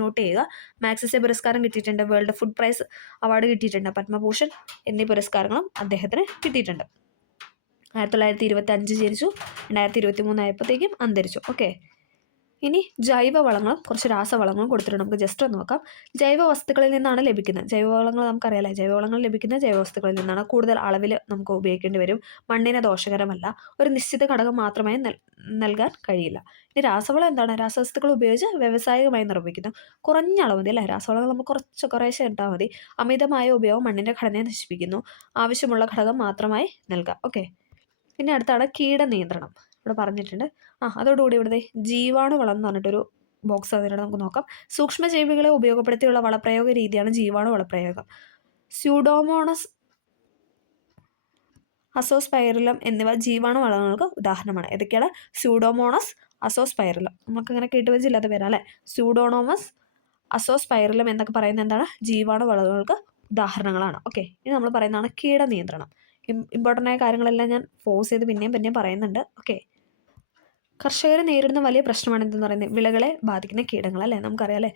നോട്ട് ചെയ്യുക. മാക്സിസെ പുരസ്കാരം കിട്ടിയിട്ടുണ്ട്, വേൾഡ് ഫുഡ് പ്രൈസ് അവാർഡ് കിട്ടിയിട്ടുണ്ട്, പത്മഭൂഷൺ എന്നീ പുരസ്കാരങ്ങളും അദ്ദേഹത്തിന് കിട്ടിയിട്ടുണ്ട്. 1925 ജനിച്ചു, 2023 ആയപ്പോഴത്തേക്കും അന്തരിച്ചു. ഓക്കെ, ഇനി ജൈവവളങ്ങളും കുറച്ച് രാസവളങ്ങളും കൊടുത്തിട്ടുണ്ട്. നമുക്ക് ജസ്റ്റ് ഒന്ന് നോക്കാം. ജൈവ വസ്തുക്കളിൽ നിന്നാണ് ലഭിക്കുന്നത്. ജൈവവളങ്ങൾ നമുക്കറിയാലേ, ജൈവവളങ്ങൾ ലഭിക്കുന്ന ജൈവവസ്തുക്കളിൽ നിന്നാണ്. കൂടുതൽ അളവിൽ നമുക്ക് ഉപയോഗിക്കേണ്ടി വരും. മണ്ണിന് ദോഷകരമല്ല. ഒരു നിശ്ചിത ഘടകം മാത്രമേ നൽകാൻ കഴിയില്ല. ഇനി രാസവളം എന്താണ്? രാസവസ്തുക്കൾ ഉപയോഗിച്ച് വ്യാവസായികമായി നിർമ്മിക്കുന്നു. കുറഞ്ഞ അളവ് മതി, അല്ലേ? രാസവളങ്ങൾ നമ്മൾ കുറേശ്ശെ ഇട്ടാൽ മതി. അമിതമായ ഉപയോഗം മണ്ണിൻ്റെ ഘടനയെ നശിപ്പിക്കുന്നു. ആവശ്യമുള്ള ഘടകം മാത്രമായി നൽകാം. ഓക്കെ, പിന്നെ അടുത്താണ് കീടനിയന്ത്രണം. ഇവിടെ പറഞ്ഞിട്ടുണ്ട്. അതോടുകൂടി ഇവിടുത്തെ ജീവാണുവളം എന്ന് പറഞ്ഞിട്ടൊരു ബോക്സ് അതിലൂടെ നമുക്ക് നോക്കാം. സൂക്ഷ്മജീവികളെ ഉപയോഗപ്പെടുത്തിയുള്ള വളപ്രയോഗ രീതിയാണ് ജീവാണു വളപ്രയോഗം. സ്യൂഡോമോണസ്, അസോസ്പൈറിലം എന്നിവ ജീവാണു വളങ്ങൾക്ക് ഉദാഹരണമാണ്. ഏതൊക്കെയാണ്? Pseudomonas, Azospirillum. നമുക്കങ്ങനെ കേട്ടുവച്ചില്ലാത്ത പേരാ, അല്ലേ? സ്യൂഡോമോണസ്, അസോസ്പൈറിലം എന്നൊക്കെ പറയുന്നത് എന്താണ്? ജീവാണു വളങ്ങൾക്ക് ഉദാഹരണങ്ങളാണ്. ഓക്കെ, ഇനി നമ്മൾ പറയുന്നതാണ് കീടനിയന്ത്രണം. ഇമ്പോർട്ടൻ്റ് ആയ കാര്യങ്ങളെല്ലാം ഞാൻ ഫോഴ്സ് ചെയ്ത് പിന്നെയും പറയുന്നുണ്ട്. ഓക്കെ, കർഷകർ നേരിടുന്ന വലിയ പ്രശ്നമാണ് എന്തെന്ന് പറയുന്നത്, വിളകളെ ബാധിക്കുന്ന കീടങ്ങൾ, അല്ലേ? നമുക്കറിയാം, അല്ലേ?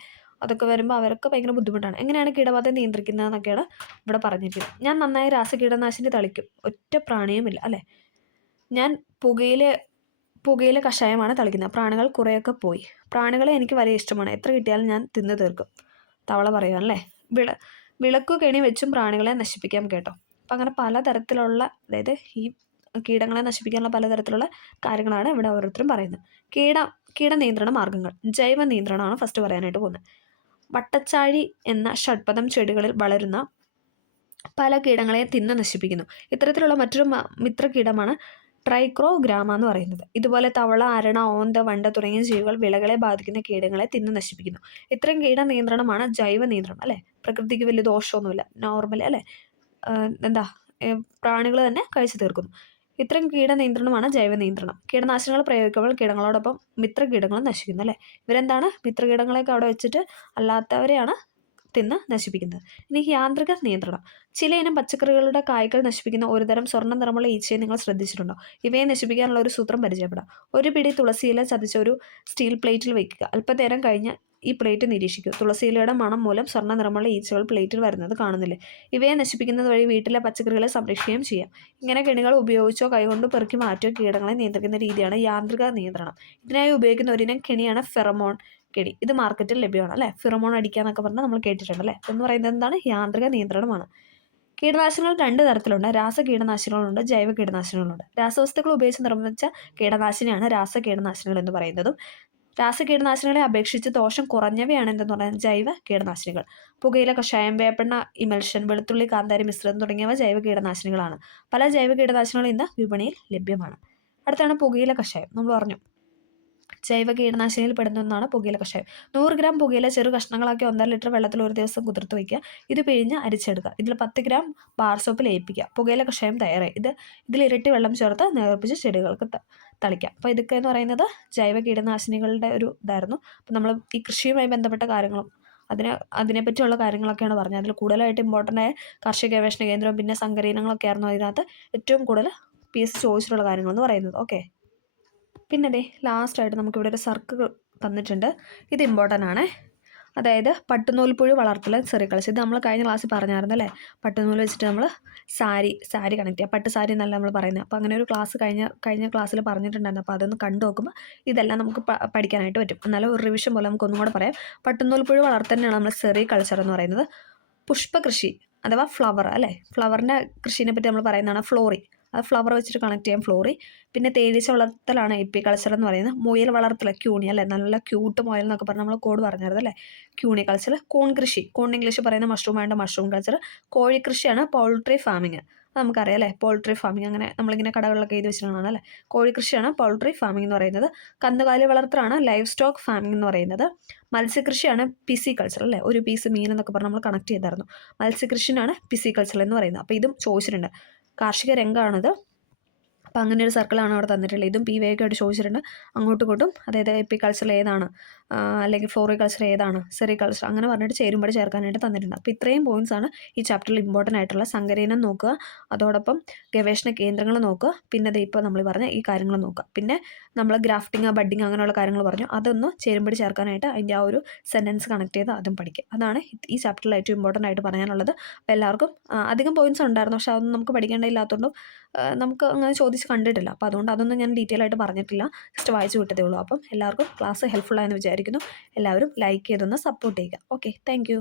അതൊക്കെ വരുമ്പോൾ അവർക്ക് ഭയങ്കര ബുദ്ധിമുട്ടാണ്. എങ്ങനെയാണ് കീടബാധ നിയന്ത്രിക്കുന്നതെന്നൊക്കെയാണ് ഇവിടെ പറഞ്ഞിരിക്കുന്നത്. ഞാൻ നന്നായി രാസകീടനാശിനി തളിക്കും, ഒറ്റ പ്രാണിയുമില്ല, അല്ലേ? ഞാൻ പുകയില കഷായമാണ് തളിക്കുന്നത്, പ്രാണികൾ കുറേയൊക്കെ പോയി. പ്രാണികളെ എനിക്ക് വലിയ ഇഷ്ടമാണ്, എത്ര കിട്ടിയാലും ഞാൻ തിന്നു തീർക്കും. തവള പറയുവാനല്ലേ. വിളക്കു കെണി വെച്ചും പ്രാണികളെ നശിപ്പിക്കാം കേട്ടോ. അപ്പം അങ്ങനെ പലതരത്തിലുള്ള, അതായത് ഈ കീടങ്ങളെ നശിപ്പിക്കാനുള്ള പലതരത്തിലുള്ള കാര്യങ്ങളാണ് ഇവിടെ ഓരോരുത്തരും പറയുന്നത്. കീടനിയന്ത്രണ മാർഗ്ഗങ്ങൾ. ജൈവ നിയന്ത്രണമാണ് ഫസ്റ്റ് പറയാനായിട്ട് പോകുന്നത്. വട്ടച്ചാഴി എന്ന ഷഡ്പദം ചെടികളിൽ വളരുന്ന പല കീടങ്ങളെ തിന്ന് നശിപ്പിക്കുന്നു. ഇത്തരത്തിലുള്ള മറ്റൊരു മിത്രകീടമാണ് ട്രൈക്രോഗ്രാമ എന്ന് പറയുന്നത്. ഇതുപോലെ തവള, അരണ, ഓന്ത, വണ്ട തുടങ്ങിയ ജീവികൾ വിളകളെ ബാധിക്കുന്ന കീടങ്ങളെ തിന്ന് നശിപ്പിക്കുന്നു. ഇത്തരം കീടനിയന്ത്രണമാണ് ജൈവ നിയന്ത്രണം, അല്ലേ? പ്രകൃതിക്ക് വലിയ ദോഷമൊന്നുമില്ല, നോർമലി, അല്ലേ? പ്രാണികൾ തന്നെ കഴിച്ചു തീർക്കുന്നു. ഇത്തരം കീടനിയന്ത്രണമാണ് ജൈവ നിയന്ത്രണം. കീടനാശിനികൾ പ്രയോഗിക്കുമ്പോൾ കീടങ്ങളോടൊപ്പം മിത്രകീടങ്ങളും നശിക്കുന്നു, അല്ലേ? ഇവരെന്താണ്, മിത്രകീടങ്ങളെയൊക്കെ അവിടെ വെച്ചിട്ട് അല്ലാത്തവരെയാണ് തിന്ന് നശിപ്പിക്കുന്നത്. ഇനി യാന്ത്രിക നിയന്ത്രണം. ചിലയിനം പച്ചക്കറികളുടെ കായ്കൾ നശിപ്പിക്കുന്ന ഒരുതരം സ്വർണ്ണ നിറമുള്ള ഈച്ചയെ നിങ്ങൾ ശ്രദ്ധിച്ചിട്ടുണ്ടോ? ഇവയെ നശിപ്പിക്കാനുള്ള ഒരു സൂത്രം പരിചയപ്പെടാം. ഒരു പിടി തുളസിയില ചതച്ച ഒരു സ്റ്റീൽ പ്ലേറ്റിൽ വയ്ക്കുക. അല്പനേരം കഴിഞ്ഞ് ഈ പ്ലേറ്റ് നിരീക്ഷിക്കുക. തുളസിയിലയുടെ മണം മൂലം സ്വർണ്ണ നിറമുള്ള ഈച്ചകൾ പ്ലേറ്റിൽ വരുന്നത് കാണുന്നില്ലേ? ഇവയെ നശിപ്പിക്കുന്നത് വഴി വീട്ടിലെ പച്ചക്കറികളെ സംരക്ഷിക്കുകയും ചെയ്യാം. ഇങ്ങനെ കെണികൾ ഉപയോഗിച്ചോ കൈകൊണ്ട് പെറുക്കി മാറ്റിയോ കീടങ്ങളെ നിയന്ത്രിക്കുന്ന രീതിയാണ് യാന്ത്രിക നിയന്ത്രണം. ഇതിനായി ഉപയോഗിക്കുന്ന ഒരിനം കെണിയാണ് ഫെറമോൺ കെണി. ഇത് മാർക്കറ്റിൽ ലഭ്യമാണ്, അല്ലേ? ഫിറമോൺ അടിക്കാന്നൊക്കെ പറഞ്ഞാൽ നമ്മൾ കേട്ടിട്ടുണ്ട്, അല്ലേ? എന്ന് പറയുന്നത് എന്താണ്? യാന്ത്രിക നിയന്ത്രണമാണ്. കീടനാശിനികൾ 2 തരത്തിലുണ്ട്. രാസ കീടനാശിനികളുണ്ട്, ജൈവ കീടനാശിനികളുണ്ട്. രാസവസ്തുക്കൾ ഉപയോഗിച്ച് നിർമ്മിച്ച കീടനാശിനിയാണ് രാസ കീടനാശിനികൾ എന്ന് പറയുന്നതും. രാസ കീടനാശിനികളെ അപേക്ഷിച്ച് ദോഷം കുറഞ്ഞവയാണ് എന്തെന്ന് പറയുന്നത് ജൈവ കീടനാശിനികൾ. പുകയില കഷായം, വേപ്പെണ്ണ ഇമൽഷൻ, വെളുത്തുള്ളി കാന്താരി മിശ്രിതം തുടങ്ങിയവ ജൈവ കീടനാശിനികളാണ്. പല ജൈവ കീടനാശിനികളും ഇന്ന് വിപണിയിൽ ലഭ്യമാണ്. അടുത്താണ് പുകയില കഷായം. നമ്മൾ പറഞ്ഞു ജൈവ കീടനാശിനിയിൽ പെടുന്ന ഒന്നാണ് പുകയില കഷായം. 100 ഗ്രാം പുകയില ചെറു കഷ്ണങ്ങളാക്കി 1.5 ലിറ്റർ വെള്ളത്തിൽ ഒരു ദിവസം കുതിർത്ത് വയ്ക്കുക. ഇത് പിഴിഞ്ഞ് അരിച്ചെടുക്കുക. ഇതിൽ 10 ഗ്രാം ബാർ സോപ്പ് ലയിപ്പിക്കുക. പുകയില കഷായം തയ്യാറായി. ഇതിൽ ഇരട്ടി വെള്ളം ചേർത്ത് നേർപ്പിച്ച് ചെടികൾക്ക് തളിക്കാം. അപ്പോൾ ഇതൊക്കെ എന്ന് പറയുന്നത് ജൈവ കീടനാശിനികളുടെ ഒരു ഇതായിരുന്നു. അപ്പോൾ നമ്മൾ ഈ കൃഷിയുമായി ബന്ധപ്പെട്ട കാര്യങ്ങളും അതിനെപ്പറ്റിയുള്ള കാര്യങ്ങളൊക്കെയാണ് പറഞ്ഞത്. അതിൽ കൂടുതലായിട്ട് ഇമ്പോർട്ടൻ്റ് ആയ കാർഷിക ഗവേഷണ കേന്ദ്രവും പിന്നെ സങ്കരീനങ്ങളൊക്കെ ആയിരുന്നു അതിനകത്ത് ഏറ്റവും കൂടുതൽ PSC ചോദിച്ചിട്ടുള്ള കാര്യങ്ങളെന്ന് പറയുന്നത്. ഓക്കെ, പിന്നെ ലാസ്റ്റായിട്ട് നമുക്കിവിടെ ഒരു സർക്കിൾ തന്നിട്ടുണ്ട്. ഇത് ഇമ്പോർട്ടൻ്റ് ആണ്. അതായത് പട്ടുനൂൽപ്പുഴു വളർത്തൽ സെറികൾച്ചർ. ഇത് നമ്മൾ കഴിഞ്ഞ ക്ലാസ്സിൽ പറഞ്ഞായിരുന്നു അല്ലേ? പട്ടുനൂൽ വെച്ചിട്ട് നമ്മൾ സാരി കണക്ട് ചെയ്യുക. പട്ട് സാരി എന്നല്ല നമ്മൾ പറയുന്നത്. അപ്പോൾ അങ്ങനെ ഒരു ക്ലാസ് കഴിഞ്ഞ ക്ലാസ്സിൽ പറഞ്ഞിട്ടുണ്ടായിരുന്നു. അപ്പോൾ അതൊന്ന് കണ്ടു നോക്കുമ്പോൾ ഇതെല്ലാം നമുക്ക് പഠിക്കാനായിട്ട് പറ്റും. എന്നാലും ഒരു റിവിഷൻ പോലെ നമുക്ക് ഒന്നും കൂടെ പറയാം. പട്ടുനൂൽപ്പുഴു വളർത്തലിനാണ് നമ്മൾ സെറികൾച്ചർ എന്ന് പറയുന്നത്. പുഷ്പകൃഷി അഥവാ ഫ്ലവർ അല്ലേ? ഫ്ലവറിൻ്റെ കൃഷിനെ പറ്റി നമ്മൾ പറയുന്നതാണ് ഫ്ലോറി. അത് ഫ്ലവർ വെച്ചിട്ട് കണക്ട് ചെയ്യാം, ഫ്ലോറി. പിന്നെ തേനീച്ച വളർത്തലാണ് എപ്പിക്കൾച്ചർ എന്ന് പറയുന്നത്. മുയൽ വളർത്തൽ ക്യൂണി അല്ലേ? നല്ല ക്യൂട്ട് മുയൽ എന്നൊക്കെ പറഞ്ഞ് നമ്മൾ കോഡ് പറഞ്ഞായിരുന്നു അല്ലേ? ക്യൂണി കൾച്ചർ. കൂൺ കൃഷി, കൂൺ ഇംഗ്ലീഷ് പറയുന്ന മഷ്റൂമായിട്ട് മഷ്റൂം കൾച്ചർ. കോഴിക്കൃഷിയാണ് പൗൾട്രി ഫാമിങ്. അത് നമുക്കറിയാം അല്ലേ? പൗൾട്രി ഫാമിങ് അങ്ങനെ നമ്മളിങ്ങനെ കടകളിലൊക്കെ എഴുതി വെച്ചിട്ടാണ് അല്ലേ? കോഴിക്കൃഷിയാണ് പൗൾട്രി ഫാമിംഗ് എന്ന് പറയുന്നത്. കന്നുകാലി വളർത്തലാണ് ലൈവ് സ്റ്റോക്ക് ഫാമിംഗ് എന്ന് പറയുന്നത്. മത്സ്യകൃഷിയാണ് പിസി കൾച്ചർ അല്ലേ? ഒരു പീസ് മീൻ എന്നൊക്കെ പറഞ്ഞ് നമ്മൾ കണക്ട് ചെയ്തായിരുന്നു. മത്സ്യകൃഷിനാണ് പിസി കൾച്ചർ എന്ന് പറയുന്നത്. അപ്പോൾ ഇതും ചോദിച്ചിട്ടുണ്ട്. കാർഷിക രംഗമാണിത്. അപ്പോൾ അങ്ങനെ ഒരു സർക്കിളാണ് അവിടെ തന്നിട്ടുള്ളത്. ഇതും പി വേഗമായിട്ട് ചോദിച്ചിട്ടുണ്ട് അങ്ങോട്ടും ഇങ്ങോട്ടും. അതായത് എപ്പിക്കൾച്ചർ ഏതാണ്, അല്ലെങ്കിൽ ഫ്ലോറികൾച്ചർ ഏതാണ്, സെറികൾച്ചർ അങ്ങനെ പറഞ്ഞിട്ട് ചേരുമ്പോൾ ചേർക്കാനായിട്ട് തന്നിട്ടുണ്ട്. അപ്പോൾ ഇത്രയും പോയിൻറ്റ്സാണ് ഈ ചാപ്റ്ററിൽ ഇമ്പോർട്ടൻ്റ് ആയിട്ടുള്ള. സങ്കരയിനം നോക്കുക, അതോടൊപ്പം ഗവേഷണ കേന്ദ്രങ്ങൾ നോക്കുക, പിന്നെ ഇപ്പോൾ നമ്മൾ പറഞ്ഞ ഈ കാര്യങ്ങൾ നോക്കുക. പിന്നെ നമ്മൾ ഗ്രാഫ്റ്റിംഗ്, ബഡ്ഡിങ് അങ്ങനെയുള്ള കാര്യങ്ങൾ പറഞ്ഞു. അതൊന്ന് ചേരുമ്പോൾ ചേർക്കാനായിട്ട് അതിൻ്റെ ആ ഒരു സെൻറ്റൻസ് കണക്ട് ചെയ്ത് അതും പഠിക്കുക. അതാണ് ഈ ചാപ്റ്ററിൽ ഏറ്റവും ഇമ്പോർട്ടൻ്റ് ആയിട്ട് പറയാനുള്ളത്. അപ്പോൾ എല്ലാവർക്കും അധികം പോയിൻറ്റ്സ് ഉണ്ടായിരുന്നു, പക്ഷേ അതൊന്നും നമുക്ക് പഠിക്കേണ്ടതില്ലാത്തതുകൊണ്ടും നമുക്ക് അങ്ങനെ ചോദിച്ച് കണ്ടിട്ടില്ല. അപ്പോൾ അതുകൊണ്ട് അതൊന്നും ഞാൻ ഡീറ്റെയിൽ ആയിട്ട് പറഞ്ഞിട്ടില്ല, ജസ്റ്റ് വായിച്ച് വിട്ടതേ ഉള്ളൂ. അപ്പം എല്ലാവർക്കും ക്ലാസ് ഹെൽപ്ഫുൾ ആയെന്ന് വിചാരിക്കുന്നു. എല്ലാവരും ലൈക്ക് ചെയ്തൊന്ന് സപ്പോർട്ട് ചെയ്യുക. Okay, thank